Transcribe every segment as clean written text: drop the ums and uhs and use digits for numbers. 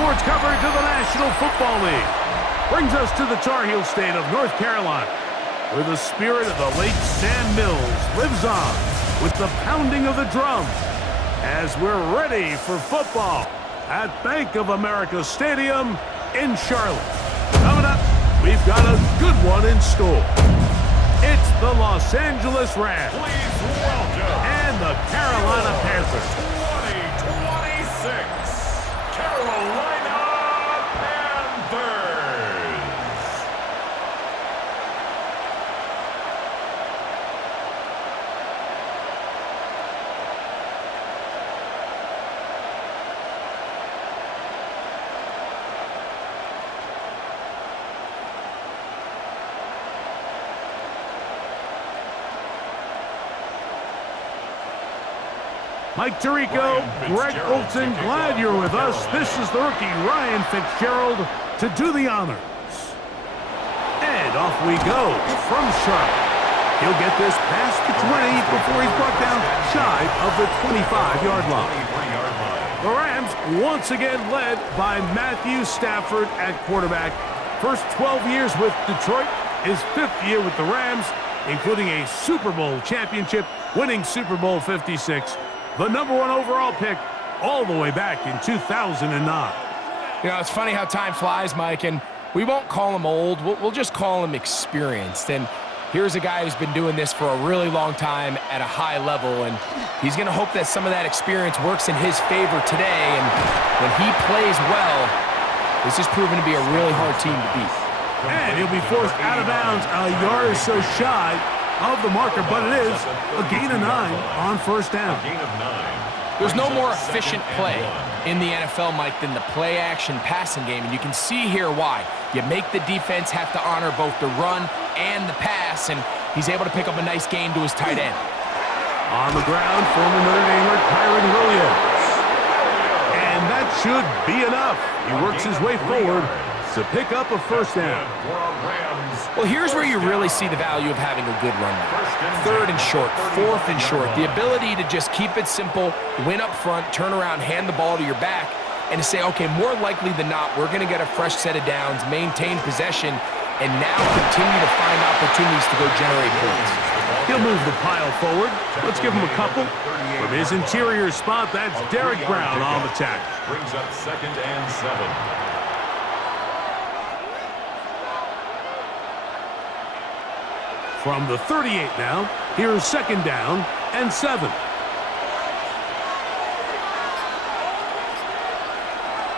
sports coverage of the National Football League brings us to the Tar Heel state of North Carolina, where the spirit of the late Sam Mills lives on with the pounding of the drum as we're ready for football at Bank of America Stadium in Charlotte. Coming up, we've got a good one in store. It's the Los Angeles Rams and the Carolina Panthers. 2026 Carolina Panthers. Mike Tirico, Greg Olson, glad you're with us. This is the rookie Ryan Fitzgerald to do the honors. And off we go from Charlotte. He'll get this past the 20 before he's brought down shy of the 25-yard line. The Rams once again led by Matthew Stafford at quarterback. First 12 years with Detroit, his 5th year with the Rams, including a Super Bowl championship, winning Super Bowl 56. The #1 overall pick all the way back in 2009. You know, it's funny how time flies, Mike, and we won't call him old. We'll just call him experienced. And here's a guy who's been doing this for a really long time at a high level, and he's going to hope that some of that experience works in his favor today. And when he plays well, this is proven to be a really hard team to beat. And he'll be forced out of bounds a yard or so shy of the marker, but it is a gain of 9 on first down. There's no more efficient play in the NFL, Mike, than the play-action passing game, and you can see here why. You make the defense have to honor both the run and the pass, and he's able to pick up a nice gain to his tight end. On the ground, former Notre Damer Kyron Williams. And that should be enough. He works his way forward to pick up a first down. Well, here's where you really see the value of having a good run now. 3rd and short, 4th and short. The ability to just keep it simple, win up front, turn around, hand the ball to your back, and to say, okay, more likely than not, we're going to get a fresh set of downs, maintain possession, and now continue to find opportunities to go generate points. He'll move the pile forward. Let's give him a couple. From his interior spot, that's Derek Brown on the tackle. Brings up 2nd and 7. From the 38 now, here's 2nd down and 7.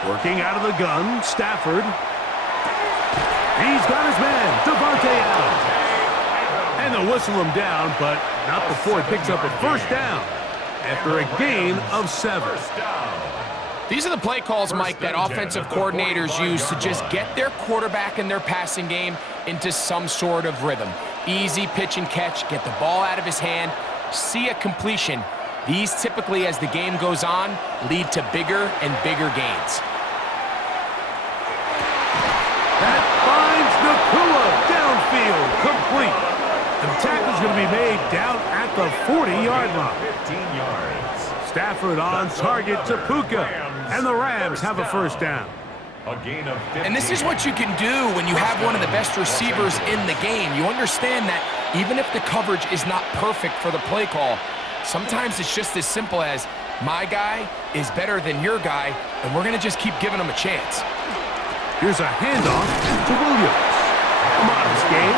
Working out of the gun, Stafford. He's got his man, Devontae Adams. And they'll whistle him down, but not before he picks up a first down after a gain of 7. These are the play calls, Mike, that offensive coordinators use to just get their quarterback and their passing game into some sort of rhythm. Easy pitch and catch, get the ball out of his hand, see a completion. These typically, as the game goes on, lead to bigger and bigger gains. That finds Nakua downfield, complete. The tackle's going to be made down at the 40-yard line. 15 yards. Stafford on target to Puka, and the Rams have a first down. A gain of 15. And this is what you can do when you have one of the best receivers in the game. You understand that even if the coverage is not perfect for the play call, sometimes it's just as simple as, my guy is better than your guy, and we're going to just keep giving him a chance. Here's a handoff to Williams. A modest gain,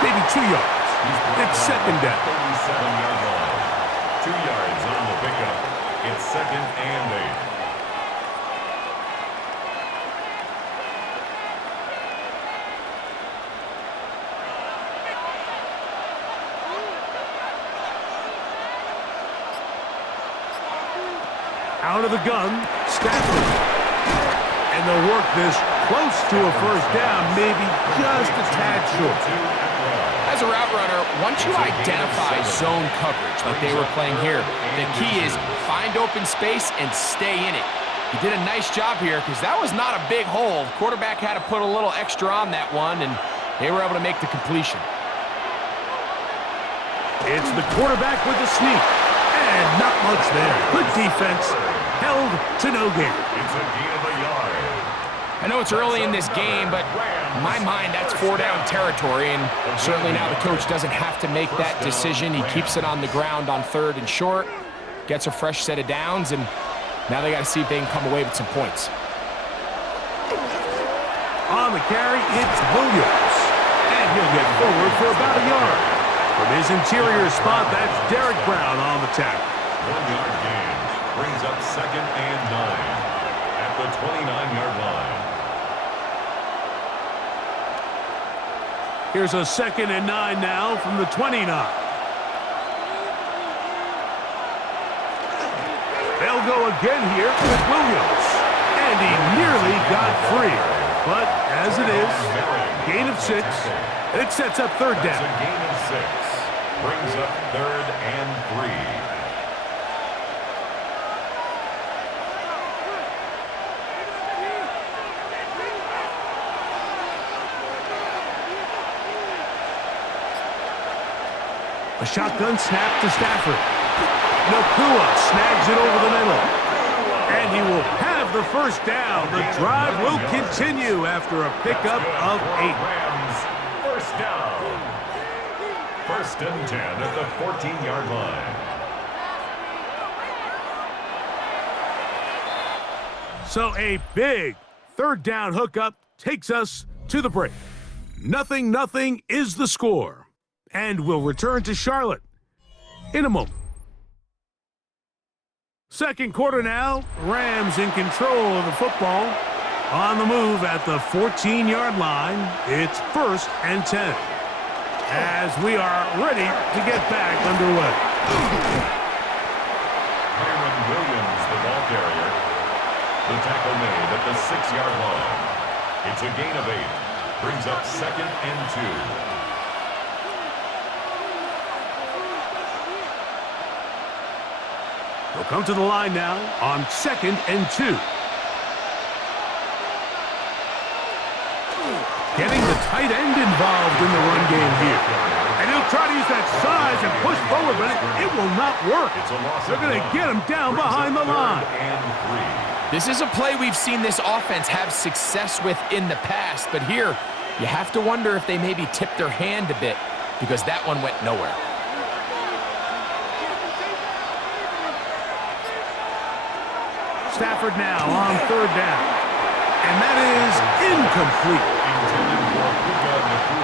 maybe 2 yards. It's 2nd down. 37-yard line. 2 yards on the pickup. It's 2nd and 8. Out of the gun, Stafford. And they'll work this close to a first down, maybe just a tad short. As a route runner, once you identify zone coverage like they were playing here, the key is find open space and stay in it. He did a nice job here because that was not a big hole. The quarterback had to put a little extra on that one, and they were able to make the completion. It's the quarterback with the sneak. And not much there. Good defense. Held to no gain. It's a gain of a yard. I know it's early in this game, but in my mind, that's 4-down territory, and certainly now the coach doesn't have to make that decision. He keeps it on the ground on 3rd and short, gets a fresh set of downs, and now they got to see if they can come away with some points. On the carry, it's Williams, and he'll get forward for about a yard. From his interior spot, that's Derek Brown on the tackle. 1-yard gain brings up 2nd and 9 at the 29-yard line. Here's a 2nd and 9 now from the 29. They'll go again here with Williams, and he nearly got free. But as it is, gain of 6, it sets up 3rd down. That's a gain of 6. Brings up 3rd and 3. A shotgun snap to Stafford. Nakua snags it over the middle. And he will have the 1st down. The drive will continue after a pickup of 8. Rams, 1st down. 1st and 10 at the 14-yard line. So a big 3rd down hookup takes us to the break. 0-0 is the score. And we'll return to Charlotte in a moment. 2nd quarter now. Rams in control of the football. On the move at the 14-yard line. It's 1st and 10. As we are ready to get back underway. Kyron Williams, the ball carrier. The tackle made at the 6-yard line. It's a gain of 8. Brings up 2nd and 2. They'll come to the line now on 2nd and 2. Getting the tight end involved in the run game here. And he'll try to use that size and push forward, but it will not work. They're going to get him down behind the line. This is a play we've seen this offense have success with in the past, but here you have to wonder if they maybe tipped their hand a bit because that one went nowhere. Stafford now on 3rd down. And that is incomplete.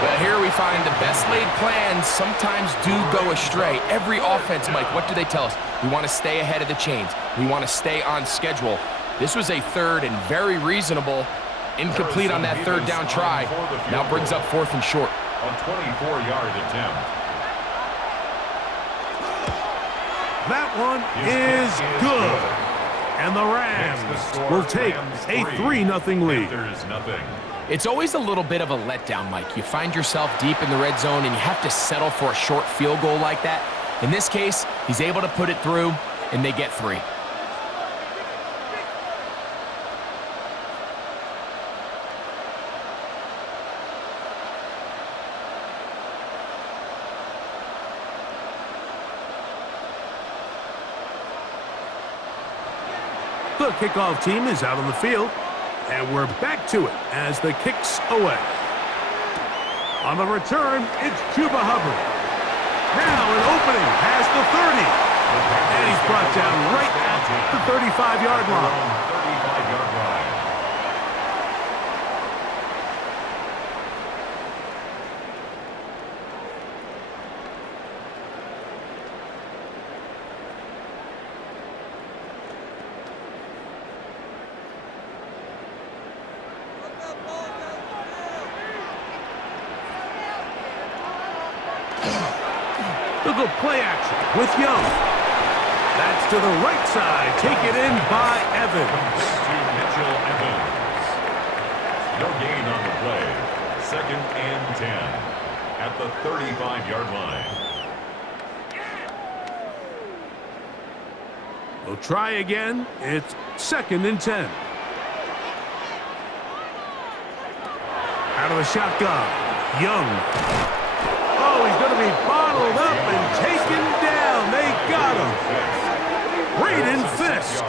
But here we find the best laid plans sometimes do go astray. Every offense, Mike, what do they tell us? We want to stay ahead of the chains. We want to stay on schedule. This was a 3rd and very reasonable. Incomplete on that 3rd down try. Now brings up 4th and short. A 24-yard attempt. That one is good. And the Rams will take a 3-0 lead. It's always a little bit of a letdown, Mike. You find yourself deep in the red zone and you have to settle for a short field goal like that. In this case, he's able to put it through, and they get 3. The kickoff team is out on the field, and we're back to it as the kick's away. On the return, it's Chuba Hubbard. Now an opening past the 30. And he's brought down right at the 35-yard line. 35-yard line. Look at play action with Young. That's to the right side. Taken in by Evans. To Mitchell Evans. No gain on the play. 2nd and 10 at the 35-yard line. We'll try again. It's 2nd and 10. Out of the shotgun. Young. Oh, he's going to be bottled up and taken down. They got him. Braden Fisk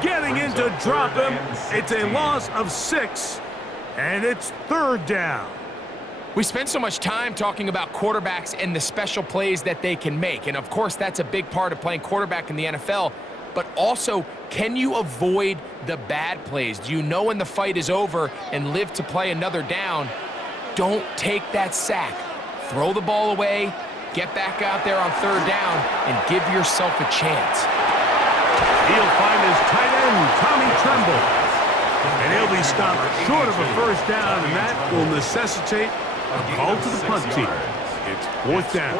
getting in to drop him. It's a loss of 6, And it's third down. We spend so much time talking about quarterbacks and the special plays that they can make. And, of course, that's a big part of playing quarterback in the NFL. But also, can you avoid the bad plays? Do you know when the fight is over and live to play another down? Don't take that sack. Throw the ball away, get back out there on third down, and give yourself a chance. He'll find his tight end, Tommy Tremble. And he'll be stopped short of a first down, and that will necessitate a call to the punt team. It's fourth down.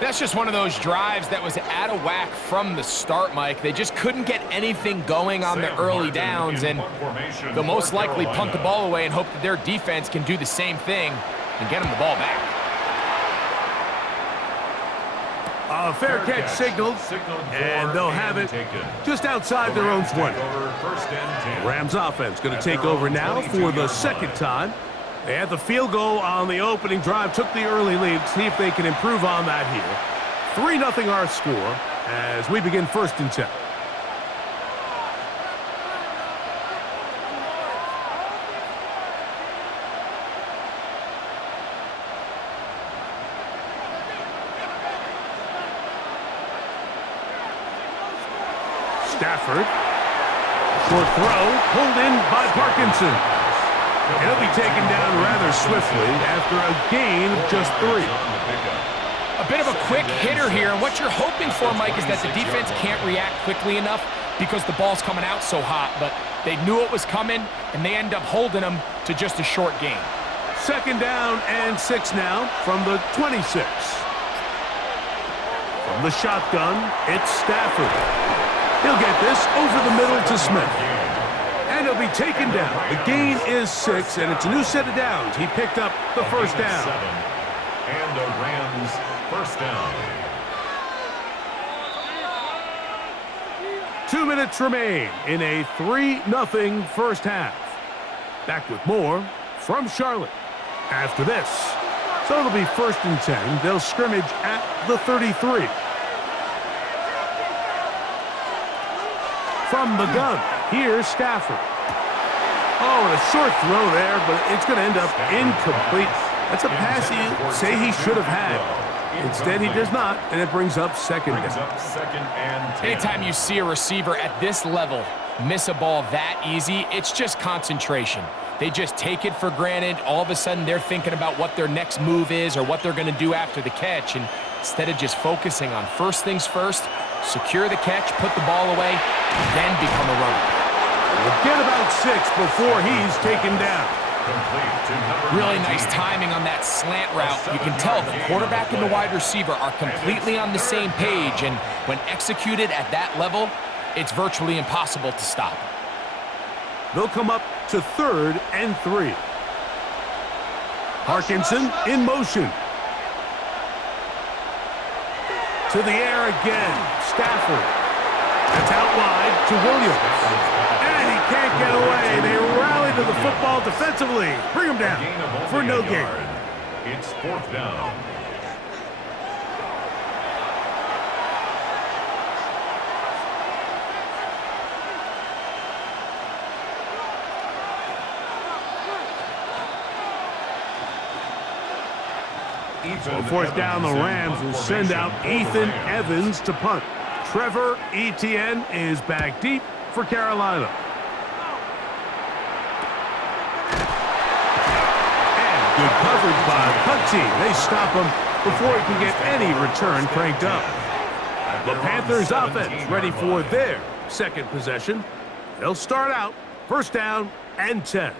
That's just one of those drives that was out of whack from the start, Mike. They just couldn't get anything going on the early downs, and they'll most likely punt the ball away and hope that their defense can do the same thing and get them the ball back. A fair catch signaled, and they'll have it just outside their own 20. The Rams offense going to take over now for the second time. They had the field goal on the opening drive, took the early lead. See if they can improve on that here. 3-0 our score as we begin first and 10. Stafford. Short throw, pulled in by Parkinson. He'll be taken down rather swiftly after a gain of just 3. A bit of a quick hitter here, and what you're hoping for, Mike, is that the defense can't react quickly enough because the ball's coming out so hot, but they knew it was coming, and they end up holding them to just a short gain. Second down and 6 now from the 26. From the shotgun, it's Stafford. He'll get this over the middle to Smith. And he'll be taken down. The gain is 6, and it's a new set of downs. He picked up the first down. And the Rams first down. 2 minutes remain in a 3-0 first half. Back with more from Charlotte after this. So it'll be first and 10. They'll scrimmage at the 33. From the gun, here's Stafford. Oh, and a short throw there, but it's going to end up incomplete. That's a pass you say he should have had. Instead, he does not, and it brings up second down. Anytime you see a receiver at this level miss a ball that easy, it's just concentration. They just take it for granted. All of a sudden, they're thinking about what their next move is or what they're going to do after the catch, and instead of just focusing on first things first, secure the catch, put the ball away, then become a runner. We'll get about 6 before he's taken down. Really nice timing on that slant route. You can tell the quarterback and the wide receiver are completely on the same page, and when executed at that level, it's virtually impossible to stop. They'll come up to 3rd and 3. Parkinson in motion. To the air again. Stafford. That's out wide to Williams. And he can't get away. They rally to the football defensively. Bring him down for no gain. It's fourth down. So fourth down, the Rams will send out Ethan Evans to punt. Trevor Etienne is back deep for Carolina. And good coverage by the punt team. They stop him before he can get any return cranked up. The Panthers offense ready for their second possession. They'll start out first down and 10.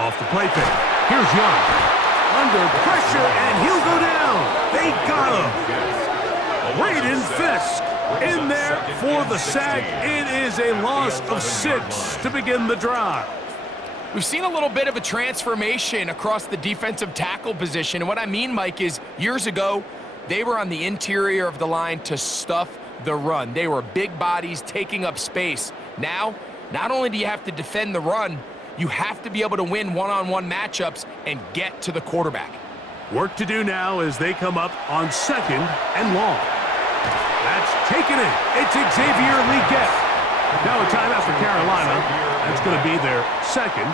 Off the play fake. Here's Young. Under pressure, and he'll go down. They got him. Braden Fisk in there for the sack. It is a loss of 6 to begin the drive. We've seen a little bit of a transformation across the defensive tackle position. And what I mean, Mike, is years ago, they were on the interior of the line to stuff the run. They were big bodies taking up space. Now, not only do you have to defend the run, you have to be able to win one-on-one matchups and get to the quarterback. Work to do now as they come up on 2nd and long. That's taken in. It's Xavier Leggett. Now a timeout for Carolina. That's going to be their second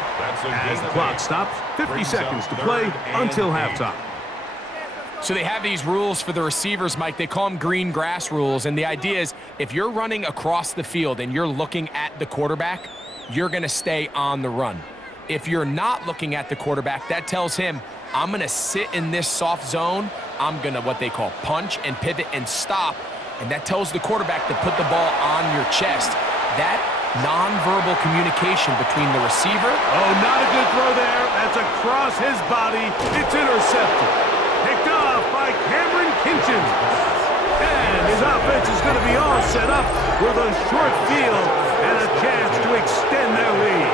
as the clock stops. 50 seconds to play until halftime. So they have these rules for the receivers, Mike. They call them green grass rules. And the idea is if you're running across the field and you're looking at the quarterback, you're going to stay on the run. If you're not looking at the quarterback, that tells him, I'm going to sit in this soft zone. I'm going to what they call punch and pivot and stop. And that tells the quarterback to put the ball on your chest. That nonverbal communication between the receiver. Oh, not a good throw there. That's across his body. It's intercepted. Picked off by Cameron Kinchen. And his offense is going to be all set up with a short field and a chance to extend their lead.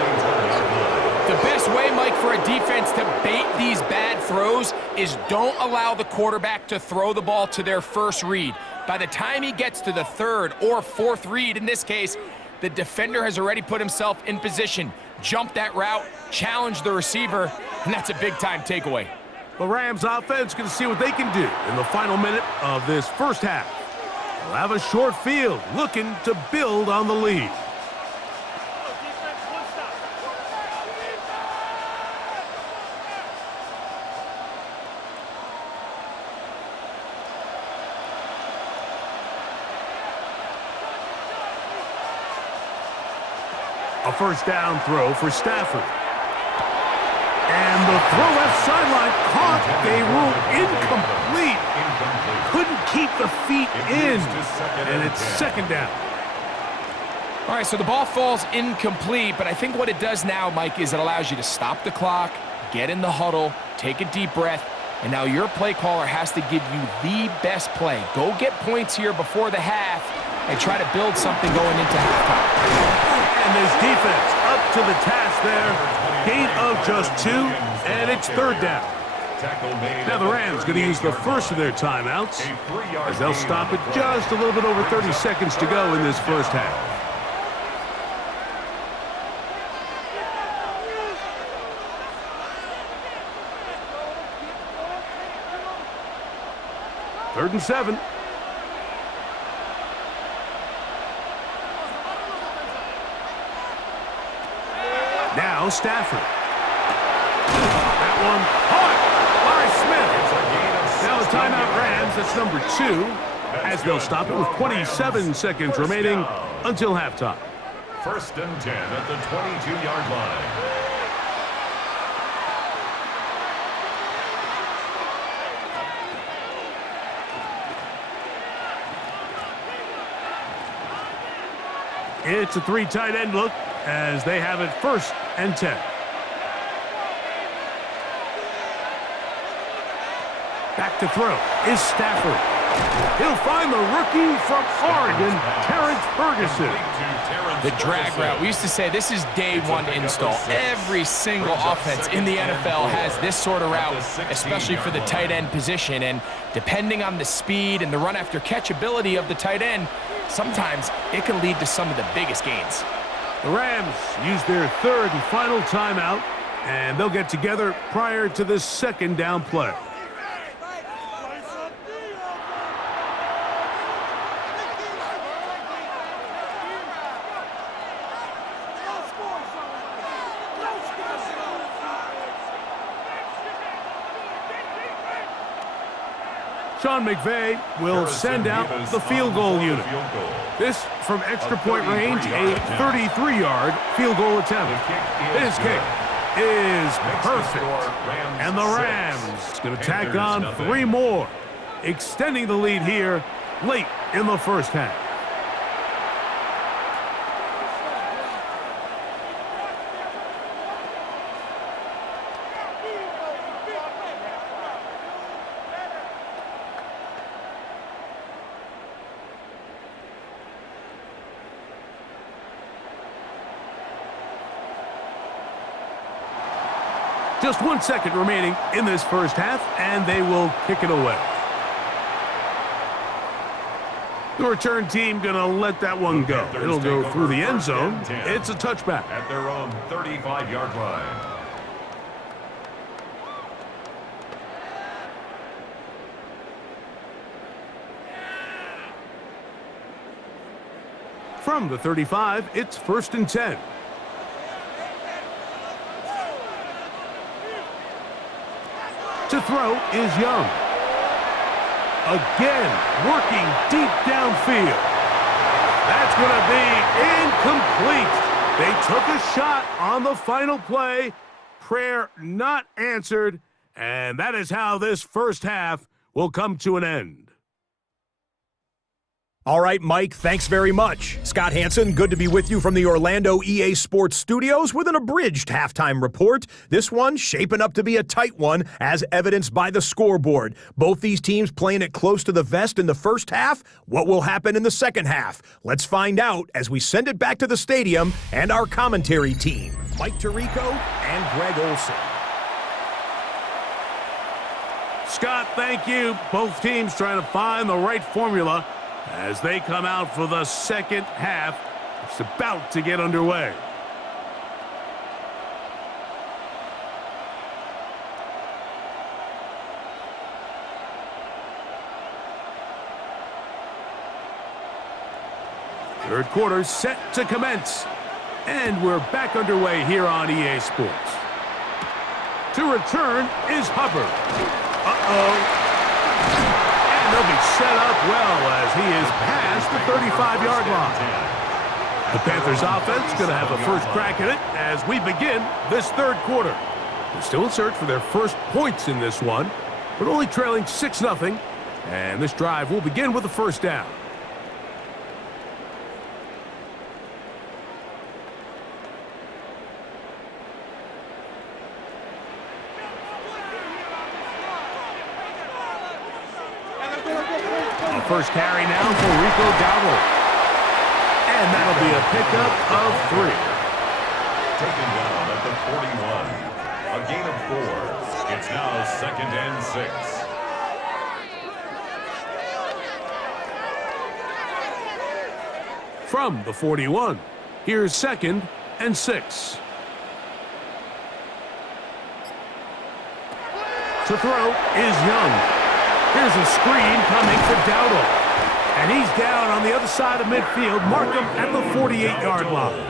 The best way, Mike, for a defense to bait these bad throws is don't allow the quarterback to throw the ball to their first read. By the time he gets to the 3rd or 4th read, in this case, the defender has already put himself in position, jumped that route, challenged the receiver, and that's a big-time takeaway. The Rams offense going to see what they can do in the final minute of this first half. They'll have a short field looking to build on the lead. A first down throw for Stafford. And the throw left sideline caught. They rule incomplete. Couldn't keep the feet in. And it's 2nd down. All right, so the ball falls incomplete, but I think what it does now, Mike, is it allows you to stop the clock, get in the huddle, take a deep breath, and now your play caller has to give you the best play. Go get points here before the half and try to build something going into halftime. And this defense up to the task there. Gain of just 2, and it's 3rd down. Now the Rams going to use the first of their timeouts as they'll stop it just a little bit over 30 seconds to go in this first half. Third and 7. Now Stafford. That one caught by Smith. Now a timeout Rams. That's number 2 as they'll stop it with 27 seconds remaining until halftime. 1st and 10 at the 22-yard line. It's a 3 tight end look as they have it 1st and 10. Back to throw is Stafford. He'll find the rookie from Oregon, Terrence Ferguson. The drag route. We used to say this is day 1 install. Every single offense in the NFL has this sort of route, especially for the tight end position. And depending on the speed and the run after catch ability of the tight end, sometimes it can lead to some of the biggest gains. The Rams use their 3rd and final timeout, and they'll get together prior to this 2nd down play. Sean McVay will send out the field goal unit. This from extra point range, a 33-yard field goal attempt. His kick is perfect. And the Rams going to tack on 3 more, extending the lead here late in the first half. Just 1 second remaining in this first half, and they will kick it away. The return team going to let that one go. It'll go through the end zone. It's a touchback. At their own 35-yard line. From the 35, it's 1st and 10. To throw is Young. Again, working deep downfield. That's going to be incomplete. They took a shot on the final play. Prayer not answered. And that is how this first half will come to an end. All right, Mike, thanks very much. Scott Hansen, good to be with you from the Orlando EA Sports Studios with an abridged halftime report. This one shaping up to be a tight one, as evidenced by the scoreboard. Both these teams playing it close to the vest in the first half. What will happen in the second half? Let's find out as we send it back to the stadium and our commentary team, Mike Tirico and Greg Olson. Scott, thank you. Both teams trying to find the right formula as they come out for the second half. It's about to get underway. Third quarter set to commence. And we're back underway here on EA Sports. To return is Hubbard. And they'll be set up well as he is past the 35-yard line. The Panthers offense going to have a first crack at it as we begin this third quarter. They're still in search for their first points in this one, but only trailing 6-0. And this drive will begin with a first down. First carry now for Rico Dowdle. And that'll be a pickup of 3. Taken down at the 41. A gain of 4. It's now 2nd and 6. From the 41, here's 2nd and 6. To throw is Young. Here's a screen coming for Dowdle. And he's down on the other side of midfield. Mark him at the 48-yard line.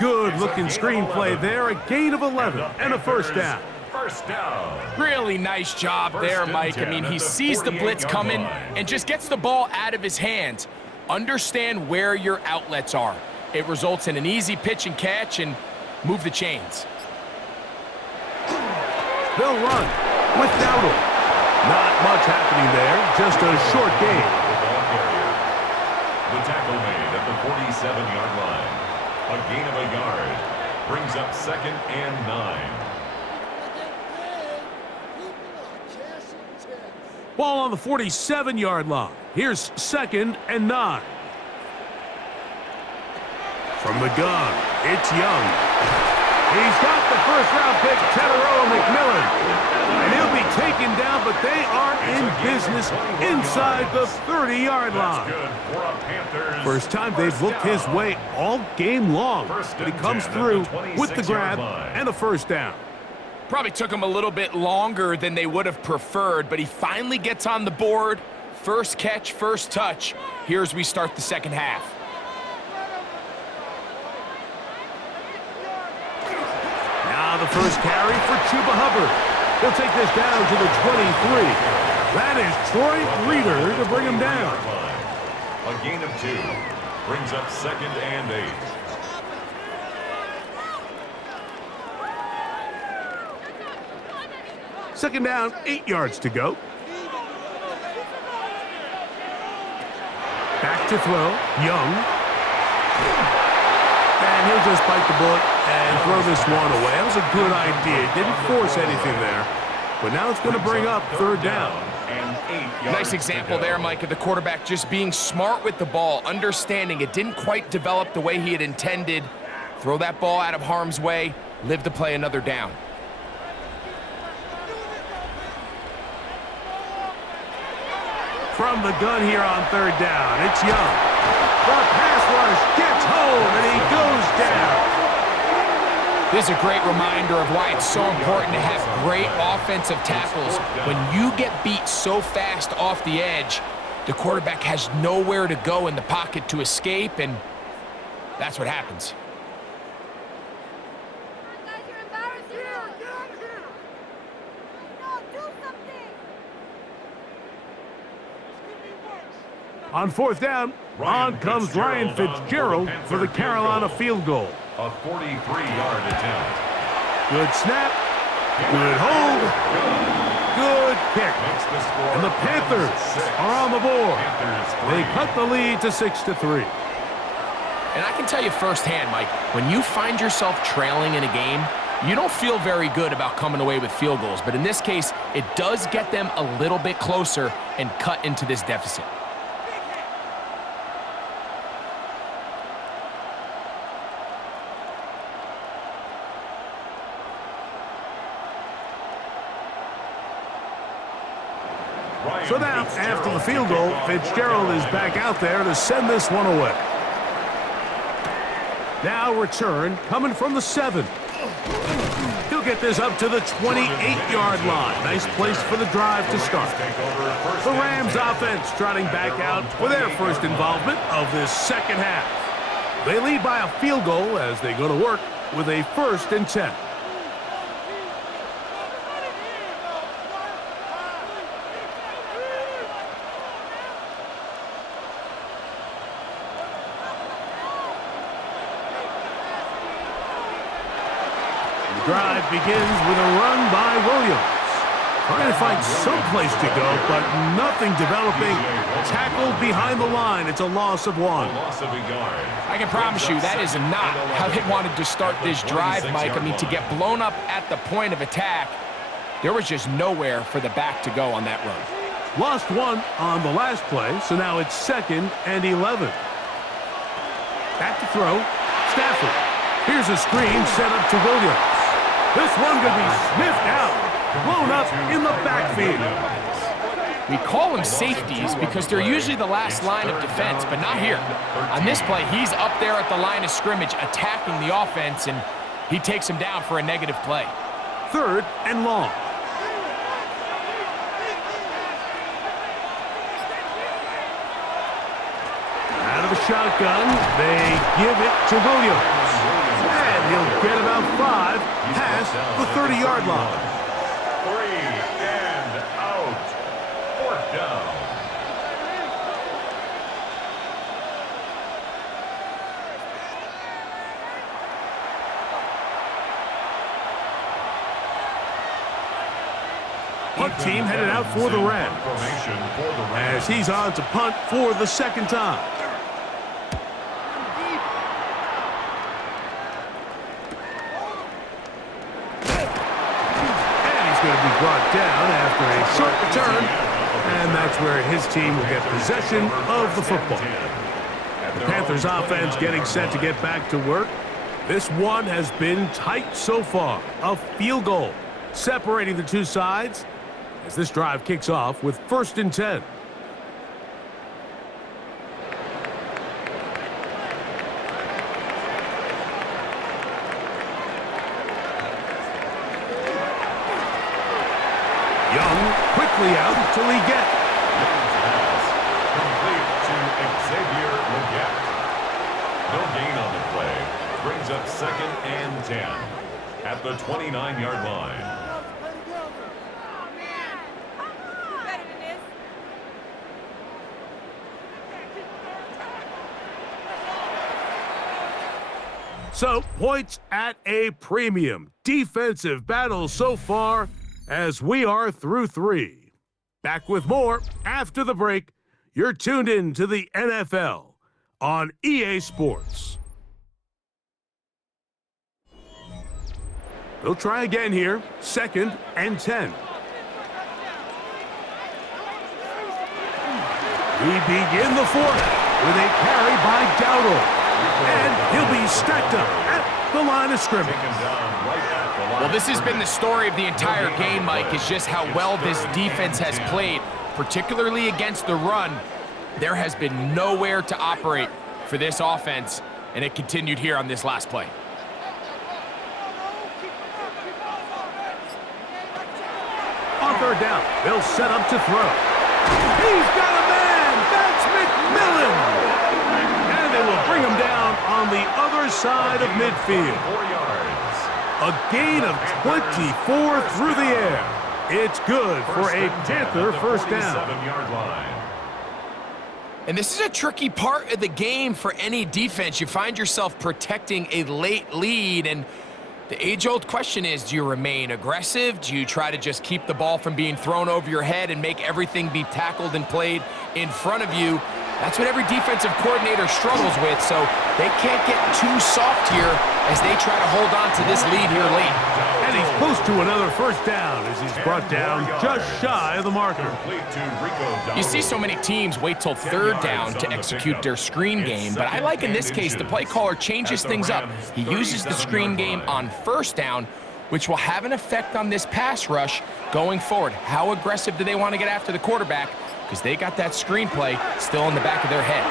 Good-looking screenplay there. A gain of 11 and a first down. First down. Really nice job there, Mike. I mean, he sees the blitz coming and just gets the ball out of his hands. Understand where your outlets are. It results in an easy pitch and catch and move the chains. They'll run with Dowdle. Not much happening there, just a short gain. The ball carrier. The tackle made at the 47-yard line. A gain of a yard. Brings up 2nd and 9. Ball on the 47-yard line. Here's 2nd and 9. From the gun, it's Young. He's got the first-round pick, Tetero McMillan. And he'll be taken down, but they are in business inside the 30-yard line. First time they've looked his way all game long. But he comes through with the grab and a first down. Probably took him a little bit longer than they would have preferred, but he finally gets on the board. First catch, first touch. Here's we start the second half. Now the first carry for Chuba Hubbard. He'll take this down to the 23. That is Troy Reeder to bring him down. A gain of 2. Brings up 2nd and 8. Second down, 8 yards to go. Back to throw, Young. And he'll just bite the bullet and throw this one away. That was a good idea. Didn't force anything there. But now it's going to bring up third down. Nice example there, Mike, of the quarterback just being smart with the ball, understanding it didn't quite develop the way he had intended. Throw that ball out of harm's way, live to play another down. from the gun here on third down. It's Young. The pass rush gets home, and he goes down. This is a great reminder of why it's so important to have great offensive tackles. When you get beat so fast off the edge, the quarterback has nowhere to go in the pocket to escape, and that's what happens. On fourth down, on comes Ryan Fitzgerald for the Carolina field goal. A 43-yard attempt. Good snap, good hold, good kick. And the Panthers are on the board. They cut the lead to 6-3. And I can tell you firsthand, Mike, when you find yourself trailing in a game, you don't feel very good about coming away with field goals. But in this case, it does get them a little bit closer and cut into this deficit. So now, after the field goal, Fitzgerald is back out there to send this one away. Now return coming from the 7. He'll get this up to the 28-yard line. Nice place for the drive to start. The Rams offense trotting back out for their first involvement of this second half. They lead by a field goal as they go to work with a 1st and 10. Drive begins with a run by Williams. Trying to find some place to go, but nothing developing. Tackled behind the line. It's a loss of 1. I can promise you that is not how they wanted to start this drive, Mike. I mean, to get blown up at the point of attack, there was just nowhere for the back to go on that run. Lost 1 on the last play, so now it's 2nd and 11. Back to throw. Stafford. Here's a screen set up to Williams. This one could be sniffed out, blown up in the backfield. We call them safeties because they're usually the last line of defense, but not here. On this play, he's up there at the line of scrimmage attacking the offense, and he takes him down for a negative play. 3rd and long. Out of the shotgun, they give it to Williams. And he'll get about 5 past the 30-yard line. 3 and out. 4th down. Punt team headed out for the Rams as he's on to punt for the 2nd time. Brought down after a short return, and that's where his team will get possession of the football. The Panthers offense getting set to get back to work. This one has been tight so far. A field goal separating the two sides as this drive kicks off with 1st and 10. Quickly out till he gets. Pass complete to Xavier Legette. No gain on the play. Brings up 2nd and 10 at the 29-yard line. So, points at a premium. Defensive battle so far as we are through 3. Back with more after the break. You're tuned in to the NFL on EA Sports. They'll try again here. 2nd and 10. We begin the 4th with a carry by Dowdle. And he'll be stacked up at the line of scrimmage. Well, this has been the story of the entire game, Mike, is just how well this defense has played. particularly against the run, there has been nowhere to operate for this offense, and it continued here on this last play. On third down, they'll set up to throw. He's got a man! That's McMillan! And they will bring him down on the other side of midfield. 4 yards. A gain of 24 through the air. It's good for a Panther first down. 47-yard line. And this is a tricky part of the game for any defense. You find yourself protecting a late lead, and the age-old question is, do you remain aggressive? Do you try to just keep the ball from being thrown over your head and make everything be tackled and played in front of you? That's what every defensive coordinator struggles with, so they can't get too soft here as they try to hold on to this lead here late. And he's close to another first down as he's brought down just shy of the marker. You see so many teams wait till third down to execute their screen game, but I like in this case the play caller changes things up. He uses the screen game on first down, which will have an effect on this pass rush going forward. How aggressive do they want to get after the quarterback? Because they got that screenplay still in the back of their head.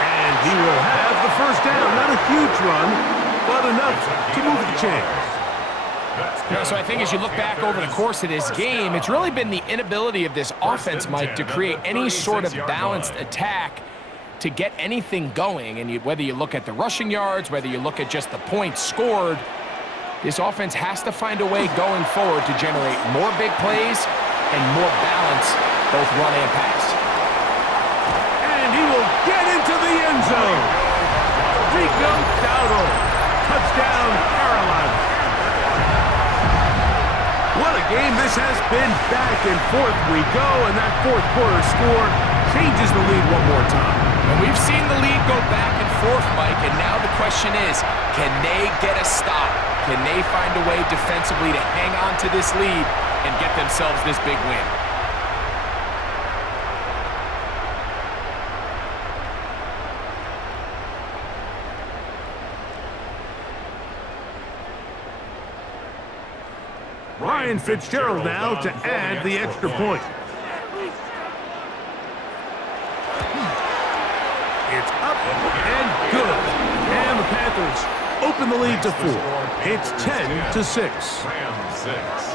And he will have the first down. Not a huge run, but enough to move the chains. You know, so I think as you look back over the course of this game, it's really been the inability of this offense, Mike, to create any sort of balanced attack to get anything going. And whether you look at the rushing yards, whether you look at just the points scored, this offense has to find a way going forward to generate more big plays and more balance, both run and pass. And he will get into the end zone. Rico Dowdle. Touchdown, Carolina. What a game this has been. Back and forth we go, and that fourth quarter score changes the lead one more time. And we've seen the lead go back and forth, Mike, and now the question is, can they get a stop? Can they find a way defensively to hang on to this lead and get themselves this big win? Ryan Fitzgerald now to add the extra point. It's up and good. And the Panthers open the lead to 4. It's 10-6. Rams 6.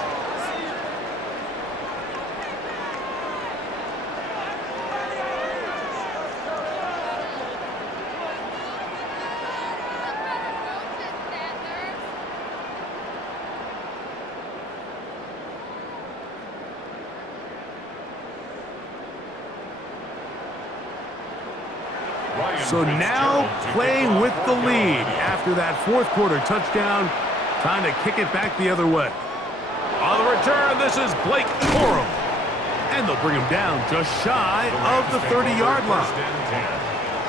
So now playing with the lead after that fourth quarter touchdown. Time to kick it back the other way. On the return, this is Blake Corum. And they'll bring him down just shy of the 30-yard line.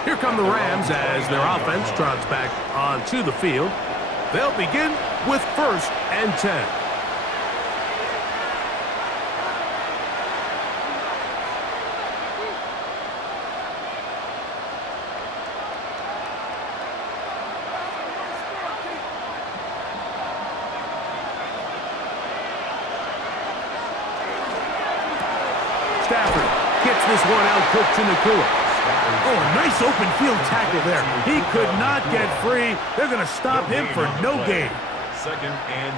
Here come the Rams as their offense trots back onto the field. They'll begin with 1st and 10. Stafford gets this one out quick to Nakua. Oh, a nice open field tackle there. He could not get free. They're going to stop him for no gain.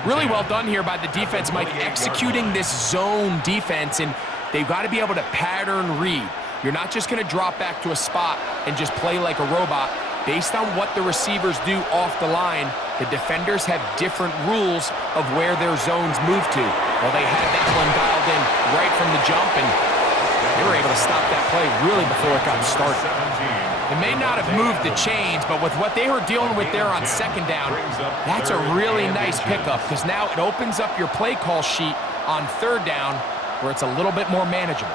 Really well done here by the defense, Mike, executing this zone defense, and they've got to be able to pattern read. You're not just going to drop back to a spot and just play like a robot. Based on what the receivers do off the line, the defenders have different rules of where their zones move to. Well, they had that one dialed in right from the jump, and they were able to stop that play really before it got started. It may not have moved the chains, but with what they were dealing with there on second down, that's a really nice pickup because now it opens up your play call sheet on third down where it's a little bit more manageable.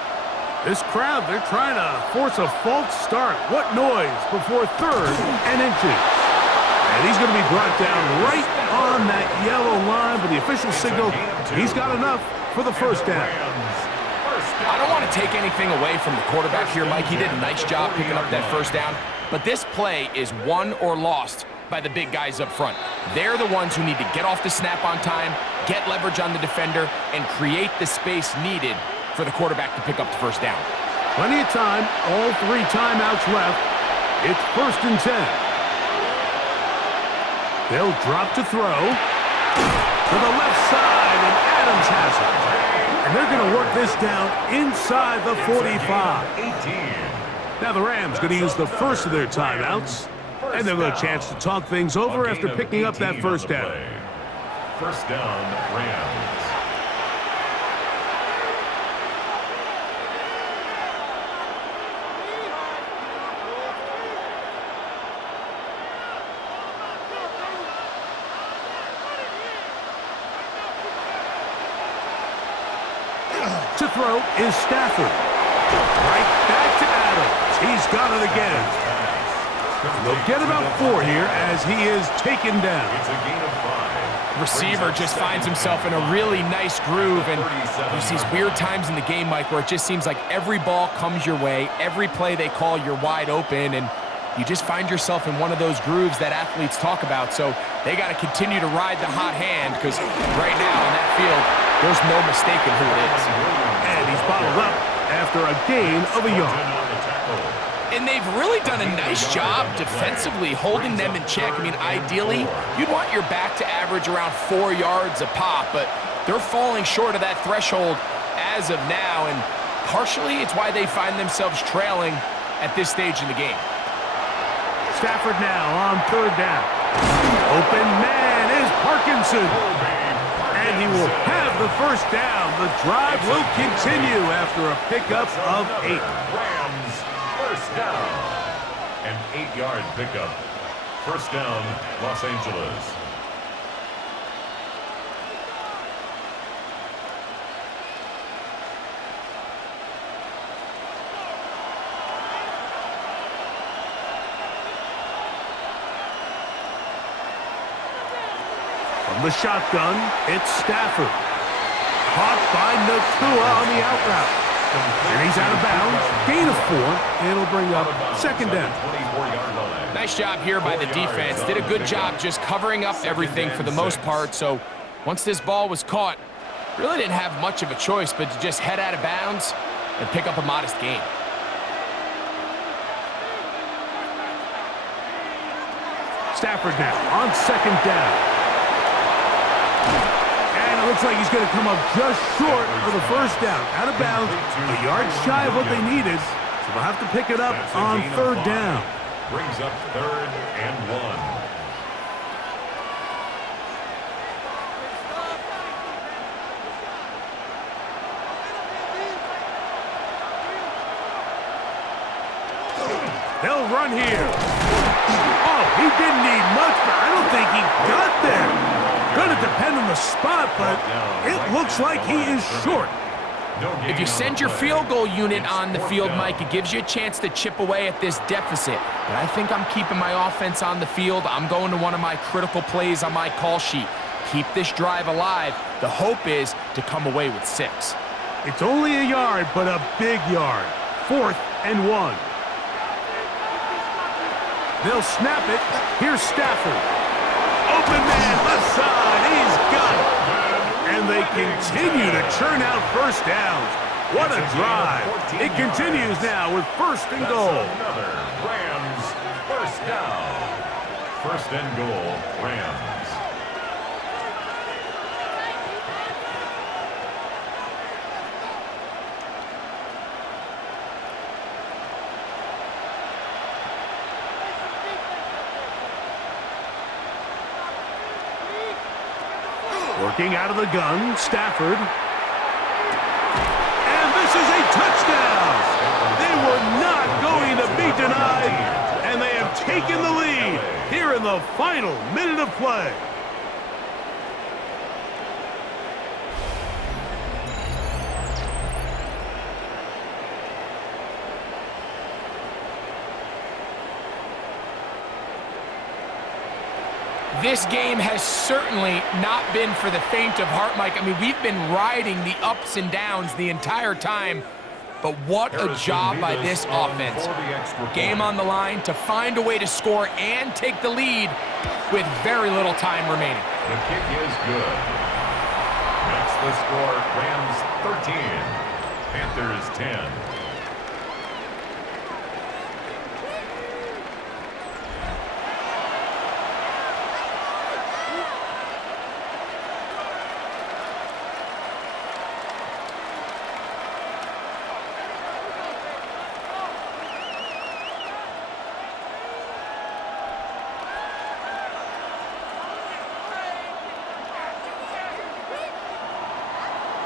This crowd, they're trying to force a false start. What noise before 3rd and inches. And he's going to be brought down right on that yellow line, but the official signal, he's got enough for the first down. I don't want to take anything away from the quarterback here, Mike. He did a nice job picking up that first down, but this play is won or lost by the big guys up front. They're the ones who need to get off the snap on time, get leverage on the defender, and create the space needed for the quarterback to pick up the first down. Plenty of time, all 3 timeouts left. It's 1st and 10. They'll drop to throw to the left side, and Adams has it. And they're going to work this down inside the 45. 18. Now the Rams going to use the first of their timeouts, and they'll have a chance to talk things over after picking up that first down. First down, Rams. To throw is Stafford. Right back to Adams. He's got it again. And they'll get about 4 here as he is taken down. It's a gain of 5. Receiver just finds himself in a really nice groove, and there's these weird times in the game, Mike, where it just seems like every ball comes your way, every play they call, you're wide open, and you just find yourself in one of those grooves that athletes talk about. So they got to continue to ride the hot hand, because right now on that field, there's no mistaking who it is. And he's bottled up after a gain of a yard. And they've really done a nice job defensively holding them in check. I mean, ideally, you'd want your back to average around 4 yards a pop, but they're falling short of that threshold as of now, and partially it's why they find themselves trailing at this stage in the game. Stafford now on 3rd down. Open man is Parkinson. And he will have the first down. The drive will continue after a pickup of 8. Rams, first down. An 8-yard pickup. First down, Los Angeles. From the shotgun, it's Stafford. Caught by Nakua on the out route. And he's out of bounds. Gain of 4. And it'll bring up 2nd down. Nice job here by the defense. Did a good job just covering up everything for the most part. So once this ball was caught, really didn't have much of a choice but to just head out of bounds and pick up a modest gain. Stafford now on 2nd down. And it looks like he's going to come up just short of the first down. Out of bounds, a yard shy of what they needed. So they'll have to pick it up on 3rd down. Brings up 3rd and 1. They'll run here. Oh, he didn't need much, but I don't think he got there. Going to depend on the spot, but it looks like he is short. If you send your field goal unit on the field, Mike, it gives you a chance to chip away at this deficit. But I think I'm keeping my offense on the field. I'm going to one of my critical plays on my call sheet. Keep this drive alive. The hope is to come away with 6. It's only a yard, but a big yard. 4th and 1. They'll snap it. Here's Stafford. Open man, left side. He's got it. And they continue to churn out first downs. What a drive. It continues now with 1st and goal. Another Rams first down. 1st and goal, Rams. Working out of the gun, Stafford. And this is a touchdown. They were not going to be denied, and they have taken the lead here in the final minute of play. This game has certainly not been for the faint of heart, Mike. I mean, we've been riding the ups and downs the entire time, but what a job by this offense. Game on the line to find a way to score and take the lead with very little time remaining. The kick is good. Makes the score Rams 13 Panthers 10.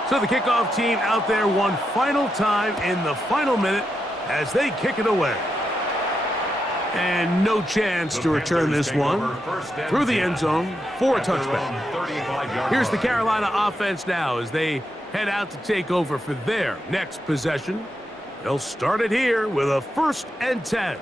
So the kickoff team out there one final time in the final minute as they kick it away. And no chance to return this one through the end zone for a touchback. Here's the Carolina offense now as they head out to take over for their next possession. They'll start it here with a 1st and 10.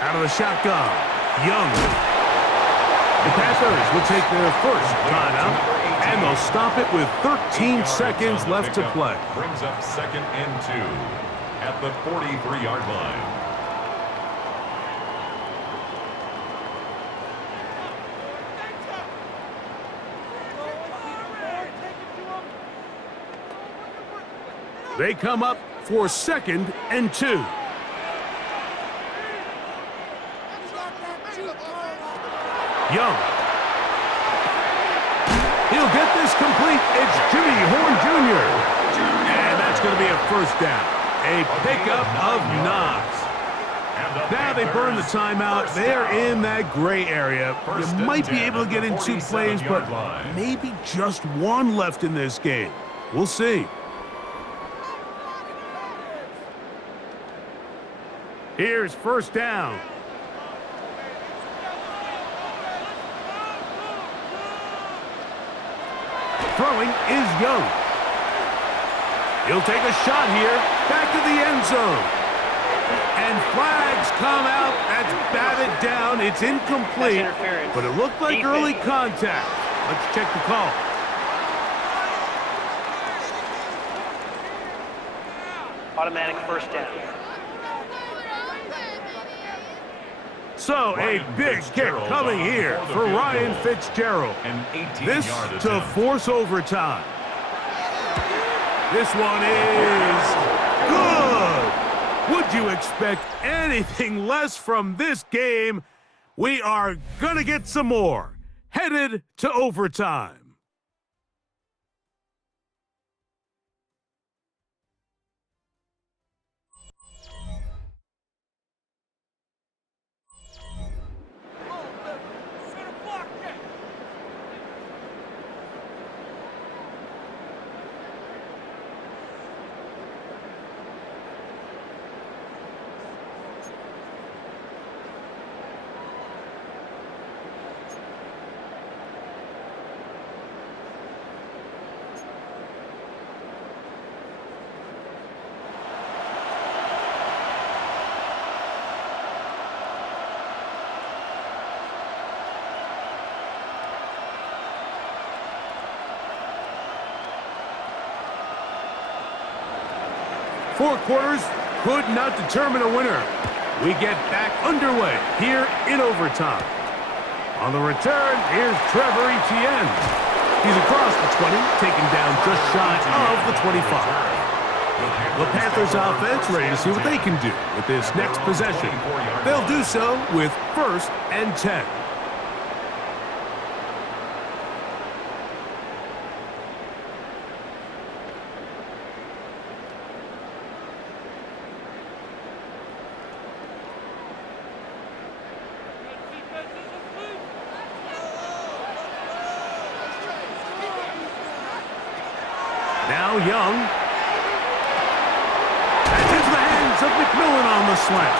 Out of the shotgun, Young. The Panthers will take their first timeout, and they'll stop it with 13 seconds left to play. Brings up 2nd and 2 at the 43-yard line. They come up for 2nd and 2. Young. He'll get this complete. It's Jimmy Horn Jr. And that's going to be a 1st down. A pickup of 9. Now they burn the timeout. They're in that gray area. You might be able to get in 2 plays, but maybe just 1 left in this game. We'll see. Here's 1st down. Throwing is Young. He'll take a shot here, back to the end zone. And flags come out. That's batted down. It's incomplete, but it looked like early contact. Let's check the call. Automatic 1st down. So a big kick coming here for Ryan Fitzgerald. This to force overtime. This one is good. Would you expect anything less from this game? We are gonna get some more. Headed to overtime. Four quarters could not determine a winner. We get back underway here in overtime. On the return, here's Trevor Etienne. He's across the 20, taken down just shy of the 25. The Panthers offense ready to see what they can do with this next possession. They'll do so with 1st and 10. Now Young. That's into the hands of McMillan on the slant.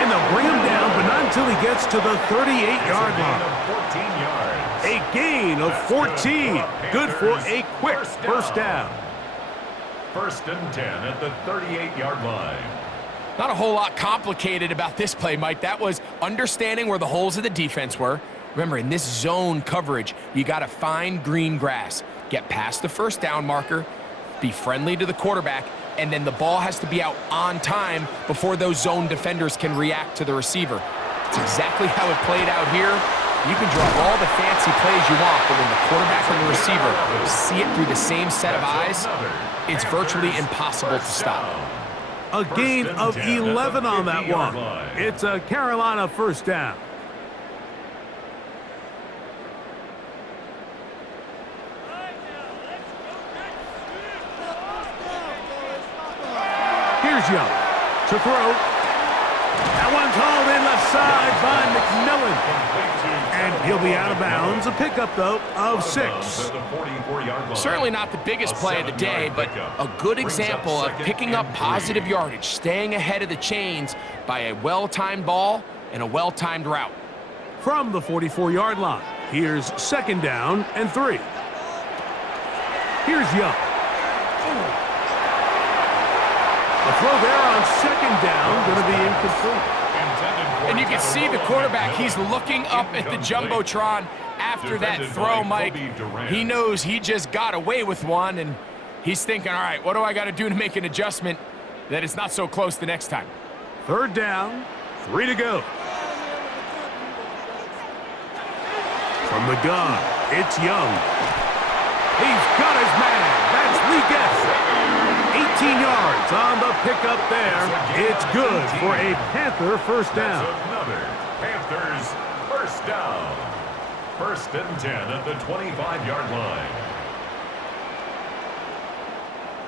And they'll bring him down, but not until he gets to the 38-yard line. A gain of 14. Good for a quick 1st down. 1st and 10 at the 38-yard line. Not a whole lot complicated about this play, Mike. That was understanding where the holes of the defense were. Remember, in this zone coverage, you got to find green grass. get past the first down marker, be friendly to the quarterback, and then the ball has to be out on time before those zone defenders can react to the receiver. It's exactly how it played out here. You can draw all the fancy plays you want, but when the quarterback and the receiver see it through the same set of eyes, it's virtually impossible to stop. A gain of 11 on that one. It's a Carolina first down. Here's Young to throw. That one's hauled in left side by McMillan. And he'll be out of bounds. A pickup, though, of 6. Certainly not the biggest play of the day, but a good example of picking up positive yardage, staying ahead of the chains by a well-timed ball and a well-timed route. From the 44-yard line, here's 2nd down and 3. Here's Young. A throw there on 2nd down, going to be incomplete. And you can see the quarterback, he's looking up at the Jumbotron after that throw, Mike. He knows he just got away with one, and he's thinking, all right, what do I got to do to make an adjustment that it's not so close the next time? 3rd down, 3 to go. From the gun, it's Young. He's got his man. That's Leakes. 18 yards on the pickup there. It's good for a Panther first down. Another Panthers first down. 1st and 10 at the 25-yard line.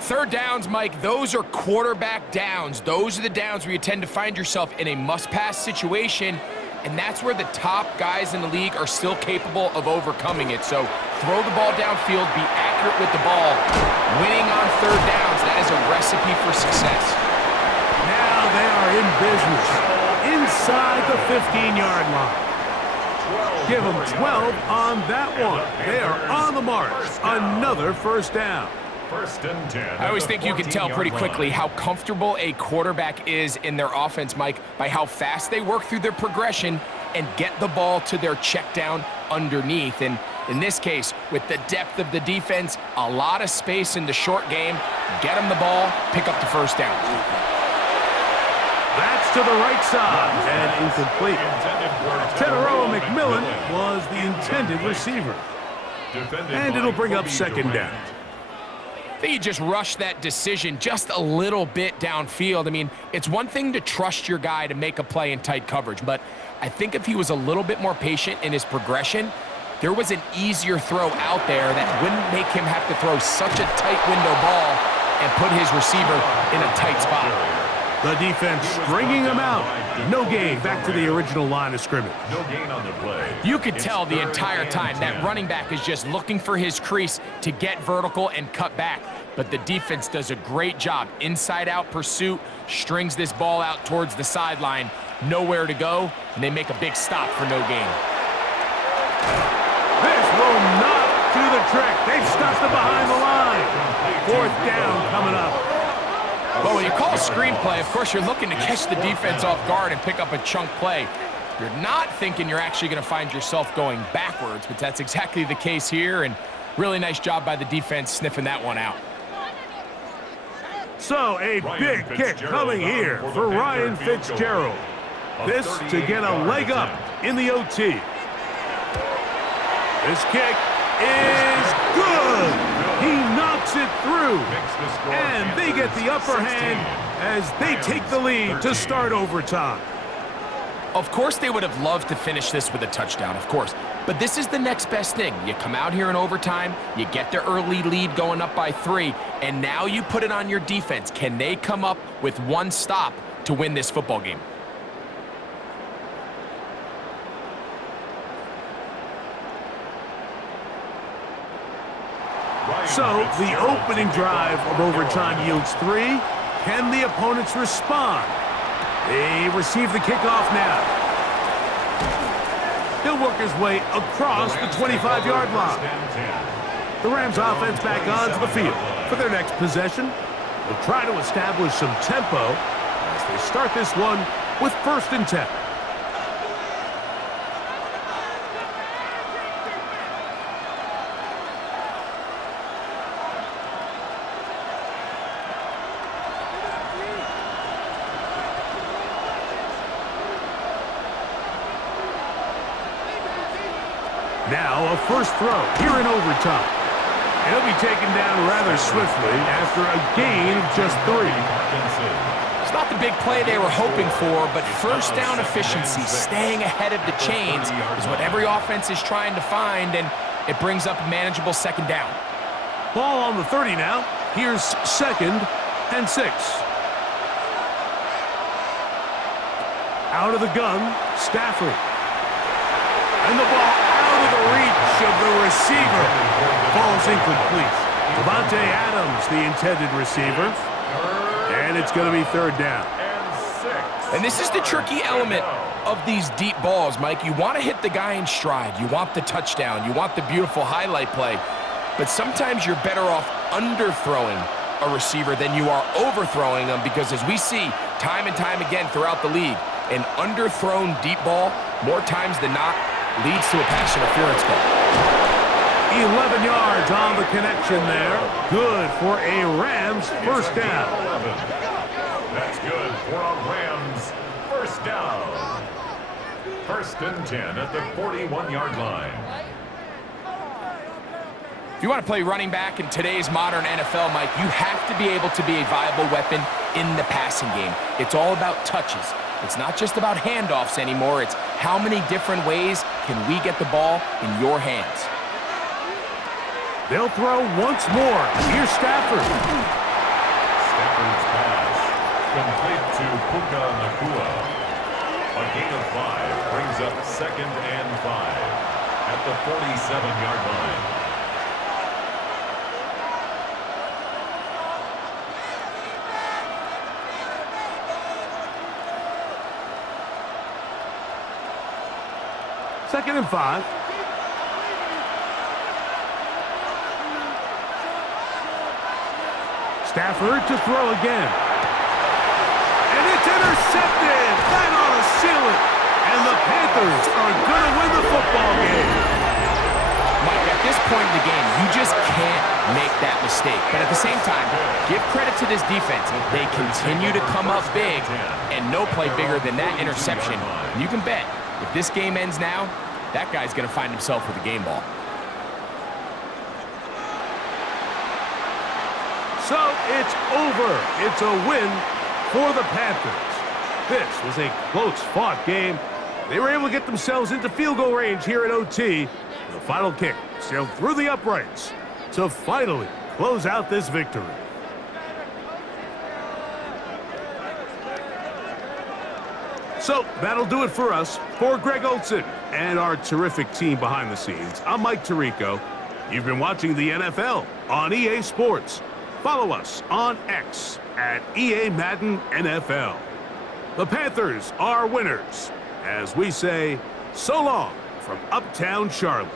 3rd downs, Mike, those are quarterback downs. Those are the downs where you tend to find yourself in a must-pass situation, and that's where the top guys in the league are still capable of overcoming it. So throw the ball downfield, be accurate with the ball. Winning on 3rd downs, that is a recipe for success. Now they are in business inside the 15-yard line. Give them 12 on that one. They are on the march. Another first down. 1st and 10. I always think you can tell pretty quickly how comfortable a quarterback is in their offense, Mike, by how fast they work through their progression and get the ball to their check down underneath. And in this case, with the depth of the defense, a lot of space in the short game, get them the ball, pick up the first down. That's to the right side and incomplete. Teteroa McMillan was the intended receiver. And it'll bring up 2nd down. I think you just rush that decision just a little bit downfield. I mean, it's one thing to trust your guy to make a play in tight coverage, but I think if he was a little bit more patient in his progression, there was an easier throw out there that wouldn't make him have to throw such a tight window ball and put his receiver in a tight spot. The defense stringing him out. No gain back to the original line of scrimmage. No gain on the play. You could tell the entire time that running back is just looking for his crease to get vertical and cut back. But the defense does a great job. Inside-out pursuit, strings this ball out towards the sideline. Nowhere to go, and they make a big stop for no gain. This will not do the trick. They've stopped it behind the line. 4th down coming up. Well, when you call a screenplay, of course, you're looking to catch the defense off guard and pick up a chunk play. You're not thinking you're actually going to find yourself going backwards, but that's exactly the case here, and really nice job by the defense sniffing that one out. So a big kick coming here for Ryan Fitzgerald. This to get a leg up in the OT. This kick is good. He knocks it through. And they get the upper hand as they take the lead to start overtime. Of course, they would have loved to finish this with a touchdown, of course. But this is the next best thing. You come out here in overtime, you get the early lead going up by 3, and now you put it on your defense. Can they come up with one stop to win this football game? So the opening drive of overtime yields 3. Can the opponents respond? They receive the kickoff now. He'll work his way across the 25-yard line. The Rams offense back onto the field for their next possession. They'll try to establish some tempo as they start this one with 1st and 10. Now a first throw here in overtime. And he'll be taken down rather swiftly after a gain of just 3. It's not the big play they were hoping for, but first down efficiency, staying ahead of the chains, is what every offense is trying to find, and it brings up a manageable second down. Ball on the 30 now. Here's 2nd and 6. Out of the gun, Stafford. And the ball out of the reach of the receiver. Ball's incomplete. Devontae Adams, the intended receiver. And it's going to be 3rd down. And this is the tricky element of these deep balls, Mike. You want to hit the guy in stride. You want the touchdown. You want the beautiful highlight play. But sometimes you're better off underthrowing a receiver than you are overthrowing them, because as we see time and time again throughout the league, an underthrown deep ball, more times than not, leads to a pass interference call. 11 yards on the connection there. Good for a Rams first down. That's good for a Rams first down. 1st and 10 at the 41-yard line. If you want to play running back in today's modern NFL, Mike, you have to be able to be a viable weapon in the passing game. It's all about touches. It's not just about handoffs anymore. It's how many different ways can we get the ball in your hands. They'll throw once more. Here's Stafford. Stafford's pass complete to Puka Nacua. A gain of 5 brings up 2nd and 5 at the 47-yard line. Second and 5. Stafford to throw again. And it's intercepted. That ought to seal it. And the Panthers are going to win the football game. Mike, at this point in the game, you just can't make that mistake. But at the same time, give credit to this defense. They continue to come up big, and no play bigger than that interception. And you can bet, if this game ends now, that guy's going to find himself with a game ball. So it's over. It's a win for the Panthers. This was a close-fought game. They were able to get themselves into field goal range here at OT. The final kick sailed through the uprights to finally close out this victory. So that'll do it for us. For Greg Olsen and our terrific team behind the scenes, I'm Mike Tirico. You've been watching the NFL on EA Sports. Follow us on X at EA Madden NFL. The Panthers are winners, as we say so long from Uptown Charlotte.